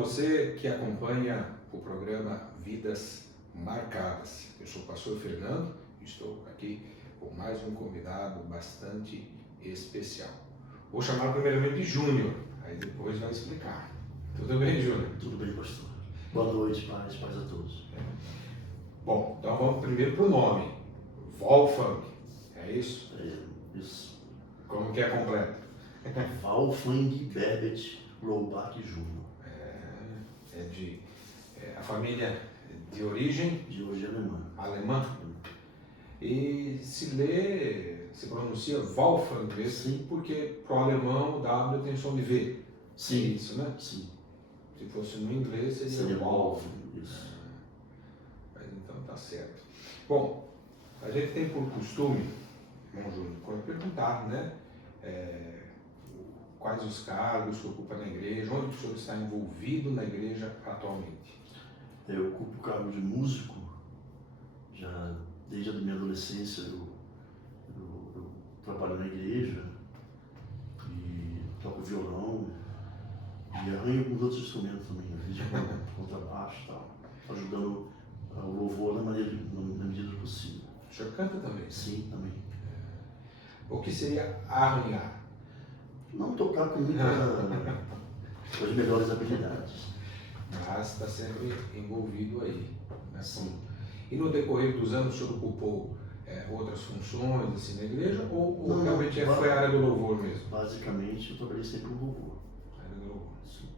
você que acompanha o programa Vidas Marcadas. Eu sou o pastor Fernando e estou aqui com mais um convidado bastante especial. Vou chamar primeiramente de Júnior, aí depois vai explicar. Tudo bem, Júnior? Tudo bem, pastor. Boa noite, paz a todos. Bom, então vamos primeiro para o nome. Wolfgang, é isso? É, isso. Como que é completo? Wolfgang Berbet Roubach Jr. A família de origem De hoje alemã. alemã. E se pronuncia Wolfgang mesmo, Sim. porque para o alemão o W tem som de V. Sim. É isso, né? Sim. Se fosse no inglês seria Seria Wolf. Isso. Mas então tá certo. Bom, a gente tem por costume, irmão Júnior, perguntar, né? Quais os cargos que ocupa na igreja, onde o senhor está envolvido na igreja atualmente? Eu ocupo o cargo de músico, já desde a minha adolescência eu trabalho na igreja e toco violão e arranho com outros instrumentos também, contrabaixo e tal, ajudando o louvor na medida do possível. O senhor canta também? Sim, também. O que seria arranhar? Não tocar com as melhores habilidades. Mas está sempre envolvido aí. Né? Sim. E no decorrer dos anos o senhor ocupou outras funções assim, na igreja ou Não, realmente foi a área do louvor mesmo? Basicamente eu trabalhei sempre no louvor. A área do louvor. Sim.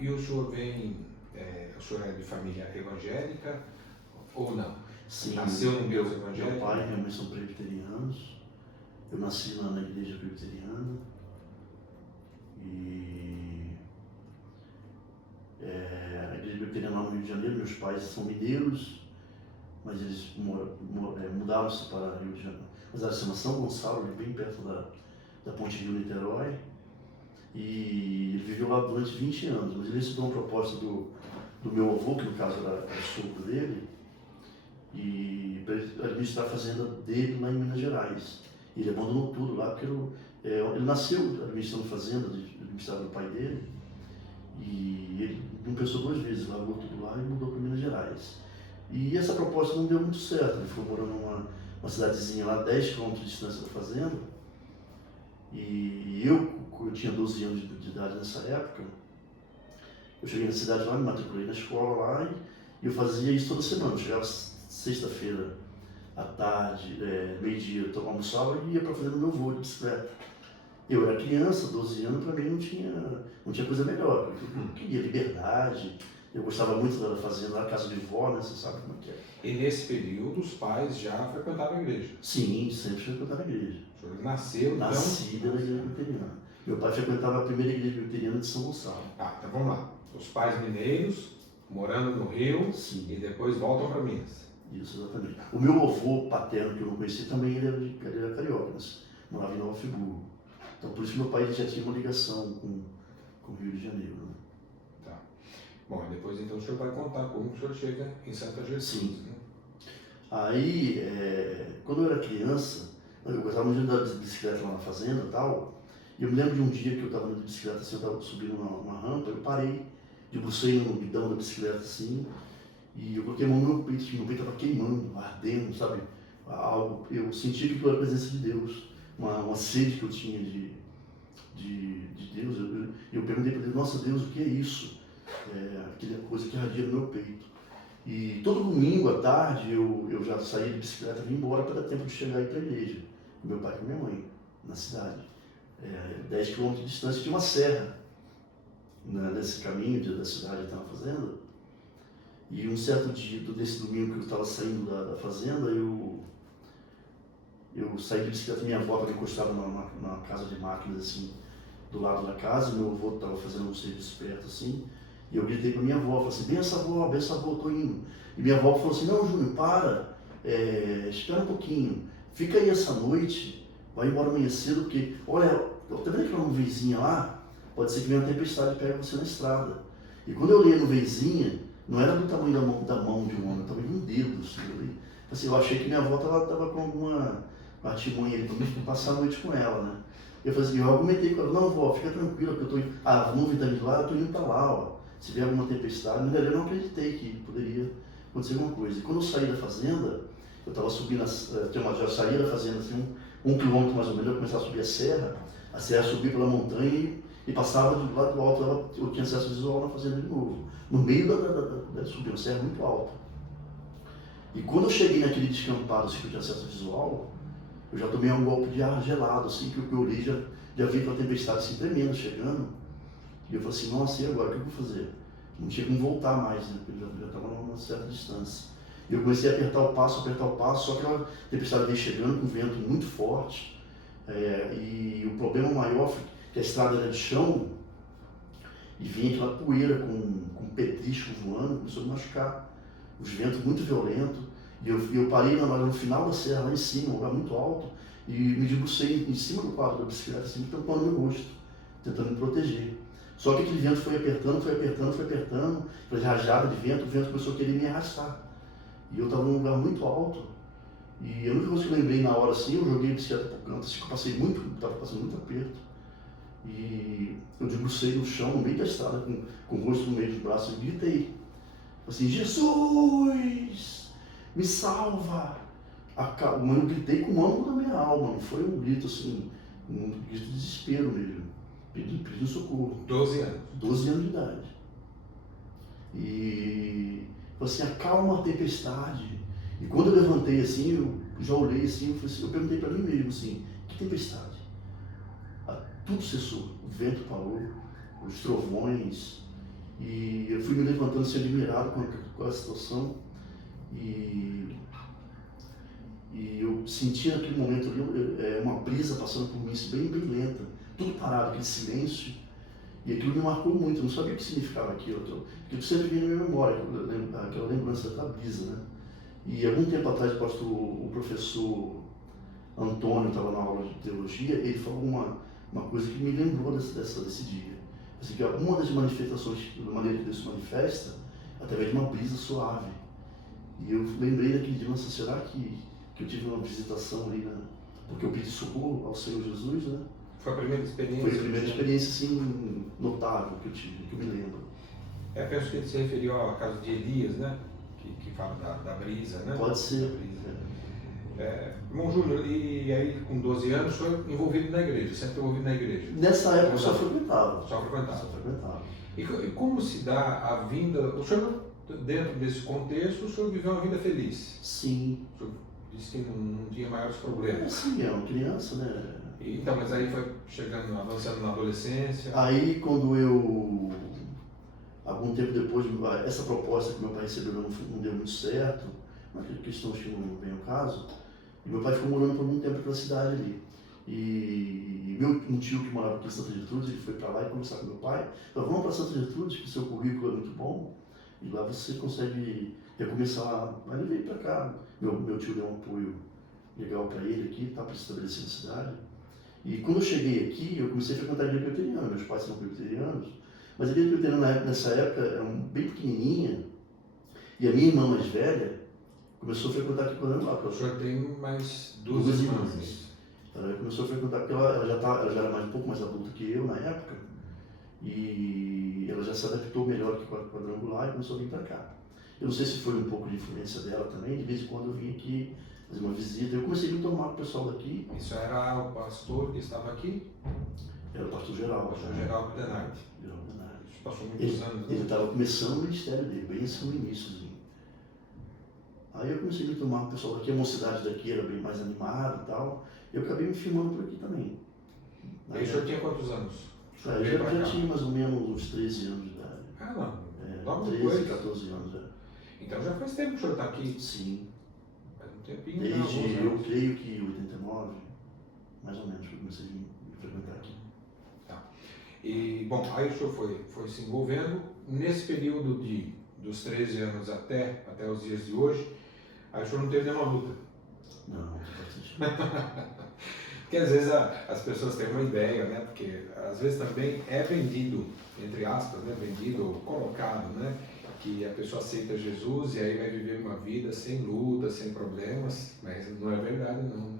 E o senhor o senhor é de família evangélica ou não? Sim. Nasceu num Deus evangélico? Meu pai e minha mãe são presbiterianos. Eu nasci na igreja presbiteriana e a igreja presbiteriana lá no Rio de Janeiro, meus pais são mineiros, mas eles mudaram-se para Rio de Janeiro. Mas ela se chama São Gonçalo, bem perto da ponte Rio-Niterói, e ele viveu lá durante 20 anos, mas ele recebeu uma proposta do meu avô, que no caso era o sogro dele, e para ele administrar a fazenda dele lá em Minas Gerais. Ele abandonou tudo lá, porque ele nasceu administrando fazenda, administrava o pai dele, e ele não pensou duas vezes, largou tudo lá e mudou para Minas Gerais. E essa proposta não deu muito certo, ele foi morando numa cidadezinha lá, 10 km de distância da fazenda, e eu tinha 12 anos de idade nessa época, eu cheguei na cidade lá, me matriculei na escola lá, e eu fazia isso toda semana, eu chegava sexta-feira, à tarde, meio-dia, eu almoçava e ia para fazer o meu voo de bicicleta. Eu era criança, 12 anos, para mim não tinha coisa melhor. Eu queria liberdade, eu gostava muito da fazenda, da casa de vó, né? Você sabe como é que é. E nesse período os pais já frequentavam a igreja? Sim, sempre frequentava a igreja. O senhor nasceu, Nasci na igreja presbiteriana. Meu pai frequentava a primeira igreja presbiteriana de São Gonçalo. Então vamos lá. Os pais mineiros, morando no Rio. Sim. E depois voltam para Minas. Isso, exatamente. O meu avô paterno, que eu não conhecia, também ele era carioca, mas morava em Nova Friburgo. Então, por isso que meu pai já tinha uma ligação com o Rio de Janeiro. Né? Tá. Bom, depois então o senhor vai contar como o senhor chega em Santa Jesus. Sim. Né? Aí, quando eu era criança, eu gostava muito de andar de bicicleta lá na fazenda e tal. E eu me lembro de um dia que eu estava andando de bicicleta, assim, eu estava subindo uma rampa, eu parei, debrucei no guidão da bicicleta assim, e eu coloquei a mão no meu peito, que meu peito estava queimando, ardendo, sabe? Eu senti que aquilo era a presença de Deus, uma sede que eu tinha de Deus. Eu perguntei para Deus, nossa Deus, o que é isso? Aquela coisa que ardia no meu peito. E todo domingo à tarde eu já saía de bicicleta e vim embora para dar tempo de chegar aí para a igreja, com meu pai e com minha mãe, na cidade. 10 km de distância de uma serra, nesse caminho da cidade até na fazenda. E um certo dia, desse domingo que eu estava saindo da fazenda, eu saí de bicicleta, minha avó estava encostada numa casa de máquinas, assim, do lado da casa, meu avô estava fazendo um serviço perto, assim, e eu gritei para minha avó, falei assim, benção avó, estou indo. E minha avó falou assim, não Júnior, para, espera um pouquinho, fica aí essa noite, vai embora amanhã cedo, porque, olha, tá vendo aquela nuvenzinha lá? Pode ser que venha uma tempestade e pegue você na estrada. E quando eu olhei a nuvenzinha, não era do tamanho da mão de um homem, tamanho de um dedo, assim, eu achei que minha avó estava com alguma artimanha ali para passar a noite com ela, né? Eu falei assim, eu argumentei com ela, não, vó, fica tranquila, que eu tô indo, não vitamin lá, eu tô indo para lá, ó. Se vier alguma tempestade, eu não acreditei que poderia acontecer alguma coisa. E quando eu saí da fazenda, eu estava subindo, já saía da fazenda assim, um quilômetro mais ou menos, eu começava a subir a serra subia pela montanha e passava do lado do alto, eu tinha acesso visual na fazenda de novo, no meio da subida, uma serra muito alta. E quando eu cheguei naquele descampado assim, que eu tinha acesso visual, eu já tomei um golpe de ar gelado, assim, que eu olhei, já vi aquela tempestade assim, tremenda chegando. E eu falei assim, nossa, e agora? O que eu vou fazer? Não tinha como voltar mais, né? Porque eu já estava numa certa distância. E eu comecei a apertar o passo, só que a tempestade veio chegando com vento muito forte. E o problema maior foi que a estrada era de chão e vinha aquela poeira com petrisco voando, começou a me machucar. Os ventos muito violentos. E eu parei no final da serra, lá em cima, um lugar muito alto, e me debrucei em cima do quadro da bicicleta, assim, tampando meu rosto, tentando me proteger. Só que aquele vento foi apertando, foi rajada de vento, o vento começou a querer me arrastar. E eu estava num lugar muito alto, e a única coisa que eu lembrei na hora assim, eu joguei a bicicleta para o canto, assim, que eu estava passando muito aperto. E eu debrucei no chão, no meio da estrada, com o rosto no meio dos braços, e gritei. Assim, Jesus, me salva! Mas eu gritei com o âmago da minha alma, não foi um grito assim, um grito de desespero mesmo, pedindo socorro. 12 anos. 12 anos de idade. E assim, acalma a tempestade. E quando eu levantei assim, eu já olhei assim, eu perguntei para mim mesmo assim, que tempestade? Tudo cessou, o vento parou, os trovões, e eu fui me levantando assim, admirado com a situação. E eu senti naquele momento ali uma brisa passando por mim, bem, bem lenta, tudo parado, aquele silêncio. E aquilo me marcou muito, eu não sabia o que significava aquilo. Aquilo sempre vinha na minha memória, aquela lembrança da brisa, né? E algum tempo atrás, o professor Antônio estava na aula de teologia, ele falou uma coisa que me lembrou desse dia. Assim, que uma das manifestações, da maneira que Deus se manifesta, através de uma brisa suave. E eu lembrei daquele dia, nossa, será que eu tive uma visitação ali, porque eu pedi socorro ao Senhor Jesus, né? Foi a primeira experiência? Foi a primeira experiência, assim, notável que eu tive, que eu me lembro. Penso que ele se referiu ao caso de Elias, né? Que fala da brisa, né? Pode ser. Irmão Júnior, e aí com 12 anos foi envolvido na igreja, sempre envolvido na igreja? Nessa época eu só frequentava. Só frequentava. E como se dá a vinda, o senhor, dentro desse contexto, o senhor viveu uma vida feliz? Sim. O senhor disse que não tinha maiores problemas? Sim, é uma criança, né? Então, mas aí foi avançando na adolescência? Aí quando algum tempo depois, essa proposta que meu pai recebeu não deu muito certo, mas questões que não vem ao caso, e meu pai ficou morando por muito tempo naquela cidade ali. E um tio que morava aqui em Santa Gertrudes, ele foi para lá e conversar com meu pai, falou, vamos para Santa Gertrudes, que o seu currículo é muito bom, e lá você consegue recomeçar lá. Aí ele veio para cá, meu tio deu um apoio legal para ele aqui, para se estabelecer na cidade. E quando eu cheguei aqui, eu comecei a frequentar a igreja presbiteriana, meus pais são presbiterianos, mas a igreja presbiteriana nessa época era bem pequenininha, e a minha irmã mais velha começou a frequentar aqui quadrangular. O senhor tem mais duas irmãs. Ela começou a frequentar porque ela já era um pouco mais adulta que eu na época, e ela já se adaptou melhor que o quadrangular e começou a vir para cá. Eu não sei se foi um pouco de influência dela também, de vez em quando eu vim aqui fazer uma visita, eu comecei a me tomar com o pessoal daqui. Isso era o pastor que estava aqui? Era o pastor Geraldo. Pastor Geraldo Denardi. Isso passou muitos anos. Ele estava começando o ministério dele, bem assim no início. Aí eu comecei a me tomar com o pessoal daqui, a mocidade daqui era bem mais animada e tal, e eu acabei me filmando por aqui também. E o senhor tinha quantos anos? Eu já tinha mais ou menos uns 13 anos de idade. Ah, não. 13, 14 anos. Então já faz tempo que o senhor está aqui? Sim. Faz um tempinho. Desde, eu creio que 89, mais ou menos, que eu comecei a frequentar aqui. Tá. E, bom, aí o senhor foi se envolvendo. Nesse período dos 13 anos até os dias de hoje, aí o senhor não teve nenhuma luta? Não, Porque às vezes as pessoas têm uma ideia, né? Porque às vezes também é vendido, entre aspas, né? Vendido ou colocado, né? Que a pessoa aceita Jesus e aí vai viver uma vida sem luta, sem problemas, mas não é verdade não.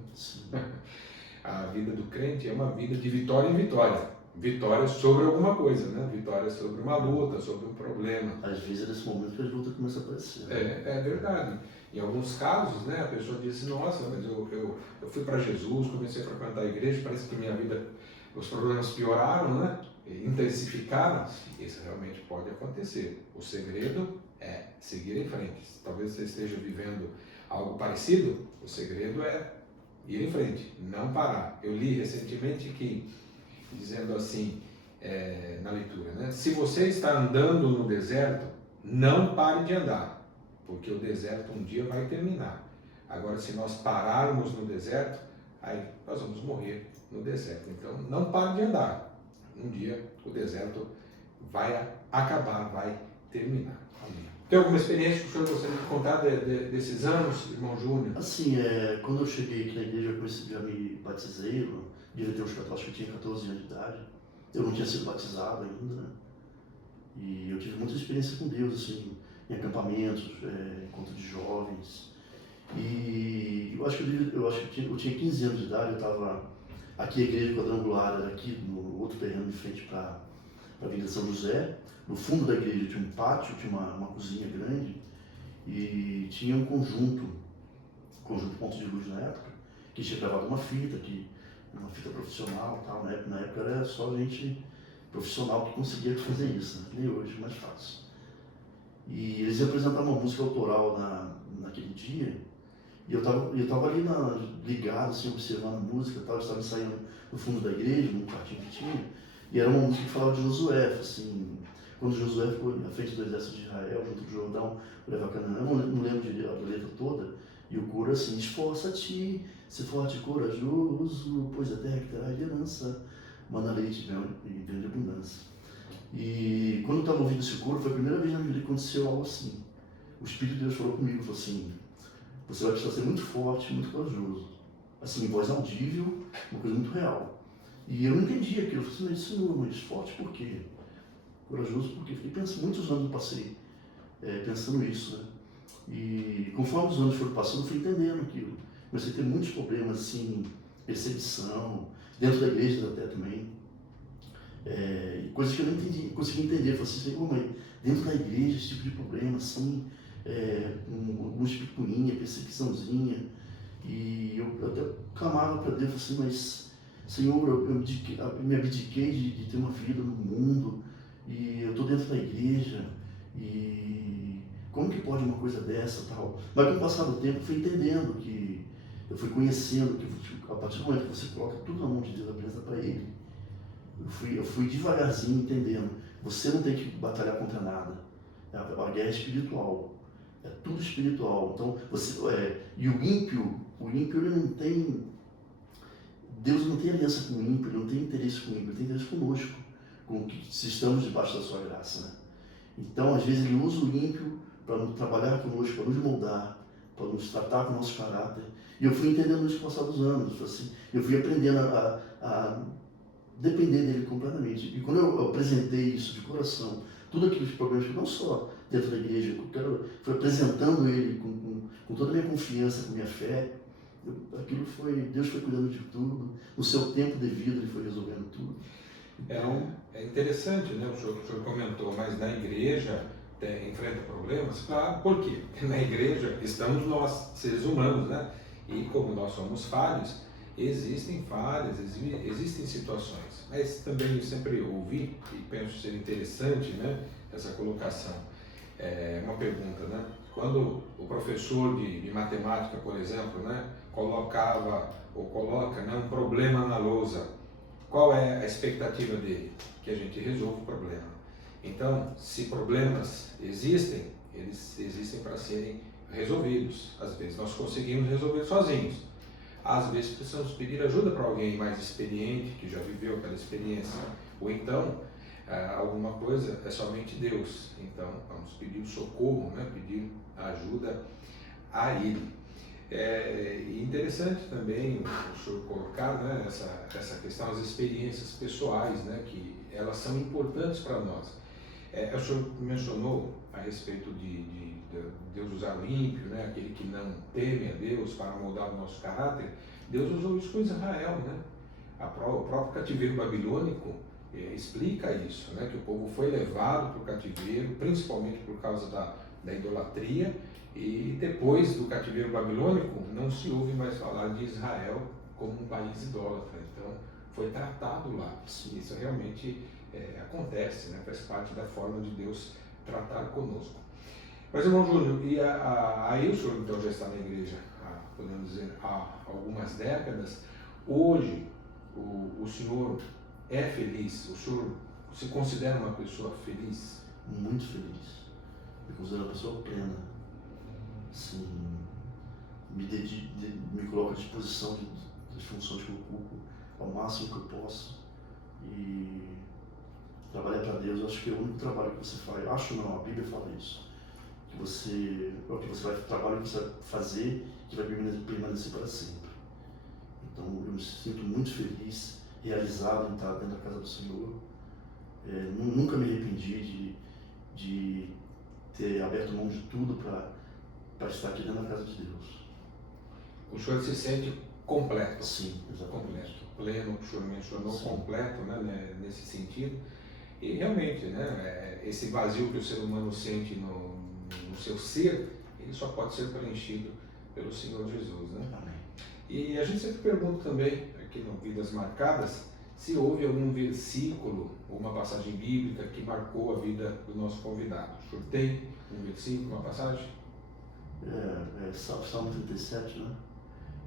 A vida do crente é uma vida de vitória em vitória. Vitória sobre alguma coisa, né? Vitória sobre uma luta, sobre um problema. Às vezes é nesse momento que as lutas começam a aparecer. É verdade. Em alguns casos, né, a pessoa diz assim, nossa, mas eu fui para Jesus, comecei a frequentar a igreja, parece que minha vida, os problemas pioraram, né? Intensificaram. Isso realmente pode acontecer. O segredo é seguir em frente. Talvez você esteja vivendo algo parecido, o segredo é ir em frente, não parar. Eu li recentemente que, dizendo assim, na leitura, né? Se você está andando no deserto, não pare de andar, porque o deserto um dia vai terminar. Agora, se nós pararmos no deserto, aí nós vamos morrer no deserto. Então, não pare de andar. Um dia o deserto vai acabar, vai terminar. Amém. Tem alguma experiência que o senhor gostaria de contar desses anos, irmão Júnior? Assim, quando eu cheguei aqui na igreja, já me batizei, eu devia ter uns 14, acho que eu tinha 14 anos de idade. Eu não tinha sido batizado ainda, né? E eu tive muita experiência com Deus, assim, em acampamentos, encontro de jovens. E eu acho que eu tinha 15 anos de idade, eu estava aqui, a igreja quadrangular era aqui no outro terreno de frente para a Avenida São José. No fundo da igreja tinha um pátio, tinha uma cozinha grande e tinha um conjunto ponto de luz na época, que tinha gravado uma fita profissional e tal. Na época era só gente profissional que conseguia fazer isso, né? Nem hoje, mais fácil. E eles iam apresentar uma música autoral naquele dia, e eu tava ali ligado, assim, observando a música e tal. Eles estavam saindo no fundo da igreja, num quartinho que tinha, e era uma música que falava de Josué, assim, quando Josué ficou na frente do exército de Israel, junto do Jordão, para levar Canaã. Eu não lembro a letra toda, e o coro assim: esforça-te, se forte e corajoso, pois a terra que terá herança, mana leite e grande abundância. E quando eu estava ouvindo esse coro, foi a primeira vez na minha vida que aconteceu algo assim. O Espírito de Deus falou comigo, falou assim: você vai precisar ser muito forte, muito corajoso. Assim, em voz audível, uma coisa muito real. E eu não entendi aquilo. Eu falei assim: Senhor, mas forte por quê? Corajoso por quê? Eu fiquei pensando, muitos anos eu passei pensando isso, né? E conforme os anos foram passando, eu fui entendendo aquilo. Comecei a ter muitos problemas, assim, perseguição, dentro da igreja até também. Coisas que eu não entendi, consegui entender. Eu falei assim: Senhor, mãe, dentro da igreja, esse tipo de problema, assim, alguns picuinha, perseguiçãozinha. E eu até clamava para Deus, assim: mas, Senhor, eu me abdiquei de ter uma vida no mundo, e eu estou dentro da igreja, e como que pode uma coisa dessa tal? Mas com o passar do tempo eu fui entendendo, que eu fui conhecendo que a partir do momento que você coloca tudo na mão de Deus, apresenta para Ele, eu fui devagarzinho entendendo. Você não tem que batalhar contra nada. A guerra é espiritual. É tudo espiritual. Então, e o ímpio ele não tem... Deus não tem aliança com o ímpio, ele não tem interesse com o ímpio, ele tem interesse conosco, se estamos debaixo da sua graça, né? Então, às vezes, ele usa o ímpio para trabalhar conosco, para nos moldar, para nos tratar com o nosso caráter. E eu fui entendendo isso com o passar dos anos. Assim, eu fui aprendendo a depender dele completamente. E quando eu apresentei isso de coração, tudo aqueles problemas, não só dentro da igreja, fui apresentando ele com toda a minha confiança, com a minha fé, Deus foi cuidando de tudo. No seu tempo devido, ele foi resolvendo tudo. Então, é interessante, né? O senhor comentou, mas na igreja enfrenta problemas? Claro, por quê? Porque na igreja estamos nós, seres humanos, né? E como nós somos falhos, existem falhas, existem situações. Mas também eu sempre ouvi, e penso ser interessante, né, essa colocação. Uma pergunta, né? Quando o professor de matemática, por exemplo, né, coloca, né, um problema na lousa, qual é a expectativa dele? Que a gente resolva o problema. Então, se problemas existem, eles existem para serem resolvidos. Às vezes nós conseguimos resolver sozinhos. Às vezes precisamos pedir ajuda para alguém mais experiente, que já viveu aquela experiência. Ou então, alguma coisa é somente Deus. Então, vamos pedir o socorro, né? Pedir ajuda a Ele. E interessante também o senhor colocar, né, essa questão, as experiências pessoais, né, que elas são importantes para nós. O senhor mencionou a respeito de Deus usar o ímpio, né, aquele que não teme a Deus para moldar o nosso caráter, Deus usou isso com Israel, né? O próprio cativeiro babilônico explica isso, né? Que o povo foi levado para o cativeiro, principalmente por causa da idolatria, e depois do cativeiro babilônico não se ouve mais falar de Israel como um país idólatra. Então foi tratado lá. Isso realmente acontece, né? Faz parte da forma de Deus tratar conosco. Mas, irmão Júnior, aí o senhor então já está na igreja, podemos dizer, há algumas décadas. Hoje, o senhor é feliz? O senhor se considera uma pessoa feliz? Muito feliz. Me considero uma pessoa plena. Assim, me coloco à disposição das funções que eu ocupo ao máximo que eu posso. E trabalhar para Deus, eu acho que é o único trabalho que você faz. Acho não, a Bíblia fala isso. Que trabalho que você vai fazer que vai permanecer para sempre. Então eu me sinto muito feliz, realizado em estar dentro da casa do Senhor. Nunca me arrependi de ter aberto mão de tudo para estar aqui dentro da casa de Deus. O senhor se sente completo? Sim, exatamente. Completo, pleno, o senhor mencionou. Sim. Completo, né, nesse sentido. E realmente, né, esse vazio que o ser humano sente no seu ser, ele só pode ser preenchido pelo Senhor Jesus, né? Amém. E a gente sempre pergunta também, aqui no Vidas Marcadas, se houve algum versículo ou uma passagem bíblica que marcou a vida do nosso convidado. O senhor tem um versículo, uma passagem? Salmo 37, né?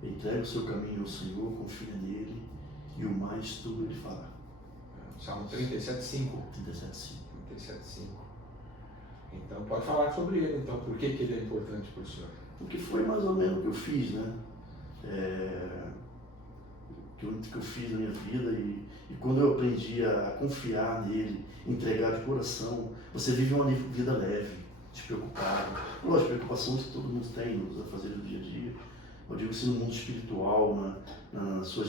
Entrega o seu caminho ao Senhor, confia nele, e o mais tudo ele fará. Salmo 37,5. 37,5. Então pode falar sobre ele, então, por que ele é importante para o senhor? Porque foi mais ou menos o que eu fiz, né? Que eu fiz na minha vida, e quando eu aprendi a confiar nele, entregar de coração, você vive uma vida leve, despreocupado. Lógico, preocupações que todo mundo tem nos afazeres do dia a dia. Eu digo assim, no mundo espiritual, no seu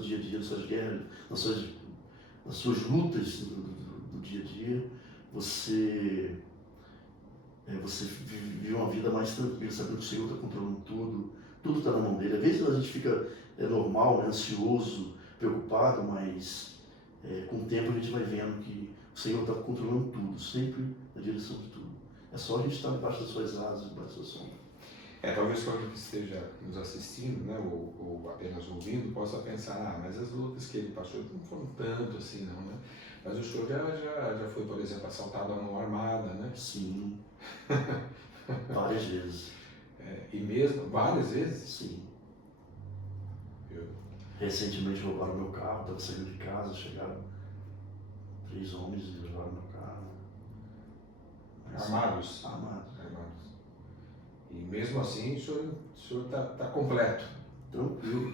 dia a dia, nas suas guerras, nas suas lutas do dia a dia, você vive uma vida mais tranquila, sabendo que o Senhor está controlando tudo está na mão dele. Às vezes a gente fica normal, né, ansioso, preocupado, mas com o tempo a gente vai vendo que o Senhor está controlando tudo, sempre na direção de tudo. É só a gente estar debaixo das suas asas, debaixo da sua sombra. Talvez quando que esteja nos assistindo, né, ou apenas ouvindo, possa pensar, mas as lutas que ele passou não foram tanto assim, não, né? Mas o senhor já foi, por exemplo, assaltado a mão armada, né? Sim, várias vezes. E mesmo, várias vezes? Sim. Recentemente roubaram meu carro, estava saindo de casa, chegaram 3 homens e levaram meu carro. Armados? Armados. E mesmo assim o senhor está completo? Tranquilo.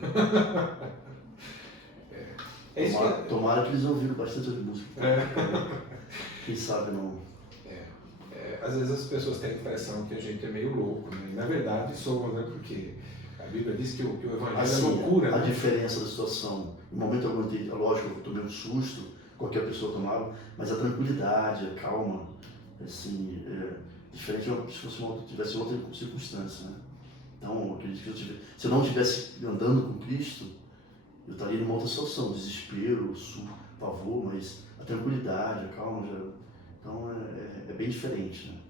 Tomara, tomara que eles ouviram bastante de música. Quem sabe não. Às vezes as pessoas têm a impressão que a gente é meio louco, né? Na verdade somos, né? Porque a Bíblia diz que o Evangelho assim, é loucura. A né? diferença da situação, no momento eu lógico, eu tomei um susto, qualquer pessoa tomava, mas a tranquilidade, a calma, assim, diferente se tivesse outra circunstância, né? Então, eu acredito que se eu não estivesse andando com Cristo, eu estaria numa outra situação, desespero, pavor, mas a tranquilidade, a calma, então é bem diferente, né?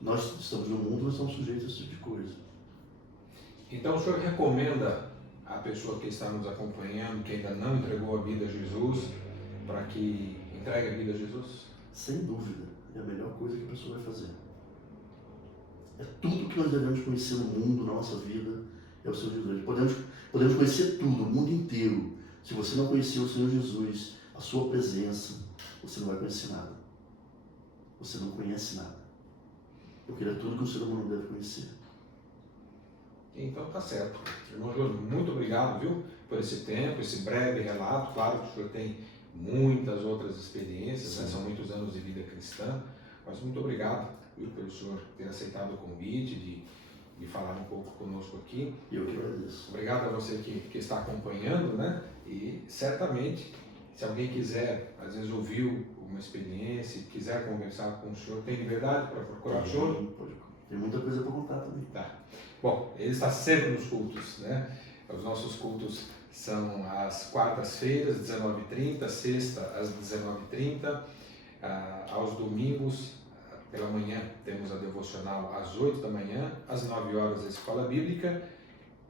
Nós estamos no mundo, nós estamos sujeitos a esse tipo de coisa. Então o senhor recomenda a pessoa que está nos acompanhando, que ainda não entregou a vida a Jesus, para que entregue a vida a Jesus? Sem dúvida, é a melhor coisa que a pessoa vai fazer. É tudo que nós devemos conhecer no mundo, na nossa vida, é o Senhor Jesus. Podemos conhecer tudo, o mundo inteiro. Se você não conhecer o Senhor Jesus, a sua presença, você não vai conhecer nada. Você não conhece nada. Porque é tudo que o ser humano deve conhecer. Então tá certo. Irmão Júnior, muito obrigado, viu, por esse tempo, esse breve relato. Claro que o senhor tem muitas outras experiências, né? São muitos anos de vida cristã, mas muito obrigado, viu, pelo senhor ter aceitado o convite de falar um pouco conosco aqui. Eu que agradeço. Obrigado a você que está acompanhando, né? E certamente, se alguém quiser, às vezes ouviu uma experiência, quiser conversar com o senhor, tem liberdade para procurar o senhor? Tem muita coisa para contar também. Tá. Bom, ele está sempre nos cultos, né? Os nossos cultos são às quartas-feiras, 19h30, sexta às 19h30, aos domingos, pela manhã, temos a devocional às 8 da manhã, às 9 horas a escola bíblica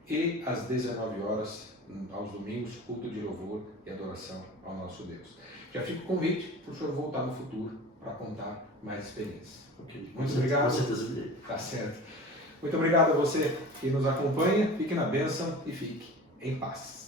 e às 19 horas, aos domingos, culto de louvor e adoração ao nosso Deus. Já fica o convite para o senhor voltar no futuro para contar mais experiências. Ok. Muito obrigado. Com certeza virei. Tá certo. Muito obrigado a você que nos acompanha. Fique na bênção e fique em paz.